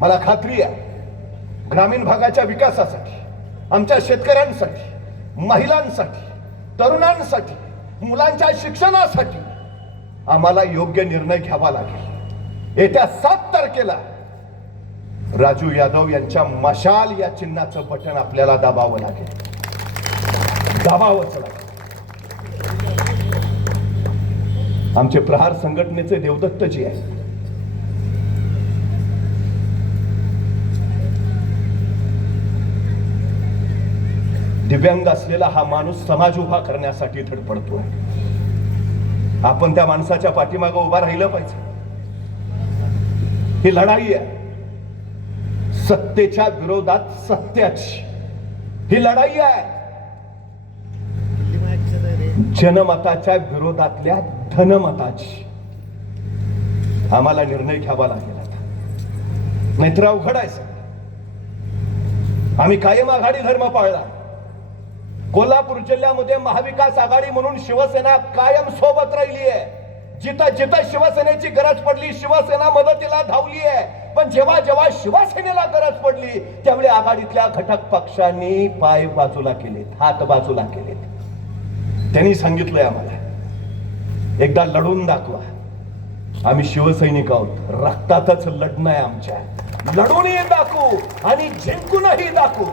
मला खात्री आहे ग्रामीण भागाच्या विकासासाठी, आमच्या शेतकऱ्यांसाठी, महिलांसाठी, तरुणांसाठी, मुलांच्या शिक्षणासाठी आम्हाला योग्य निर्णय घ्यावा लागेल। येत्या 7 तारखेला राजू यादव यांच्या मशाल या चिन्हाचं बटन आपल्याला दाबावं लागेल, दाबावंच लागेल। आमचे प्रहार संघटनेचे देवदत्तजी आहेत, दिव्यांग असलेला हा माणूस समाज उभा करण्यासाठी धडपडतोय। आपण त्या माणसाच्या पाठीमागे उभा राहिलं पाहिजे। ही लढाई आहे सत्तेच्या विरोधात सत्याची, ही लढाई आहे जनमताच्या विरोधातल्या धनमताची। आम्हाला निर्णय घ्यावा लागेल आता, नाहीतर अवघड आहे। आम्ही कायम आघाडी धर्म पाळला। कोल्हापूर जिल्ह्यामध्ये महाविकास आघाडी म्हणून शिवसेना कायम सोबत राहिली आहे। जिथं जिथं शिवसेनेची गरज पडली शिवसेना मदतीला धावली आहे। पण जेव्हा जेव्हा शिवसेनेला गरज पडली त्यावेळी आघाडीतल्या घटक पक्षांनी पाय बाजूला केलेत, हात बाजूला केलेत। त्यांनी सांगितलंय आम्हाला एकदा लढून दाखवा। आम्ही शिवसैनिक आहोत, रक्तातच लढणं आहे आमच्या, लढूनही दाखवू आणि जिंकूनही दाखवू।